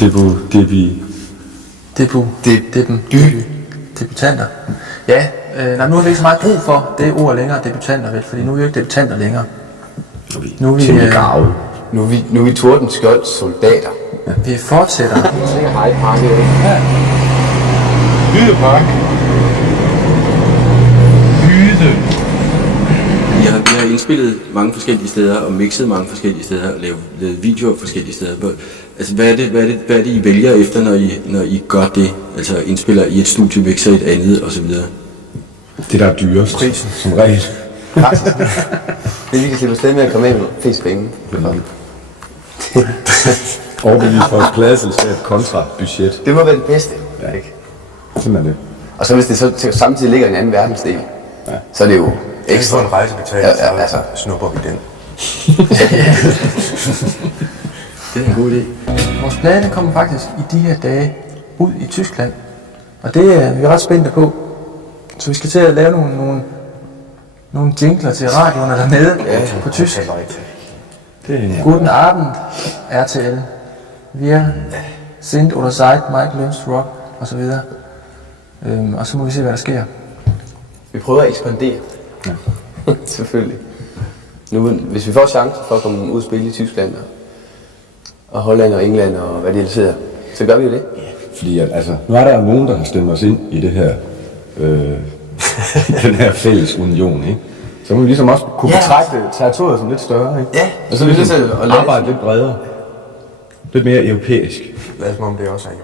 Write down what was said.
Debutanter. Ja, nu har vi ikke så meget brug for det ord længere, debutanter, vel? Fordi nu er vi jo ikke debutanter længere. Nu er vi garvet. Nu er vi Tordenskjolds soldater. Ja, vi fortsætter. Hej, Park. Ja. Hydepark. Hyde. Vi har indspillet mange forskellige steder og mixet mange forskellige steder og lavet videoer forskellige steder. Altså, hvad er det, I vælger efter, når I gør det? Altså, indspiller i et studie, mixer et andet osv.? Det der er dyrest, som regel. Faktisk. Det vi kan slippe afsted med at komme af med flest penge. Overbevise vores pladeselskab kontra budget. Det må være det bedste. Ja. Ikke? Sådan er det. Og så hvis det så samtidig ligger i en anden verdensdel, ja. Så er det jo Ekstra ekstra. en rejsebetaling, så snupper vi den. Det er en god idé. Vores plade kommer faktisk i de her dage ud i Tyskland. Og det er vi ret spændte på. Så vi skal til at lave nogle jingler til radioerne dernede på tysk. Det er en... Guten Abend, RTL. Wir sind oder seid Mike Löns Rock og så videre. Og så må vi se, hvad der sker. Vi prøver at ekspandere. Ja. Selvfølgelig. Nu, hvis vi får chance for at komme ud og spille i Tyskland og Holland og England og hvad det ellers hedder, så gør vi jo det. Fordi altså, nu er der jo nogen, der har stemt os ind i det her, den her fælles union, ikke? Så må vi ligesom også kunne betragte territoriet som lidt større, ikke? Ja, og så ligesom arbejde lidt bredere. Lidt mere europæisk. Lad os om det også er jo.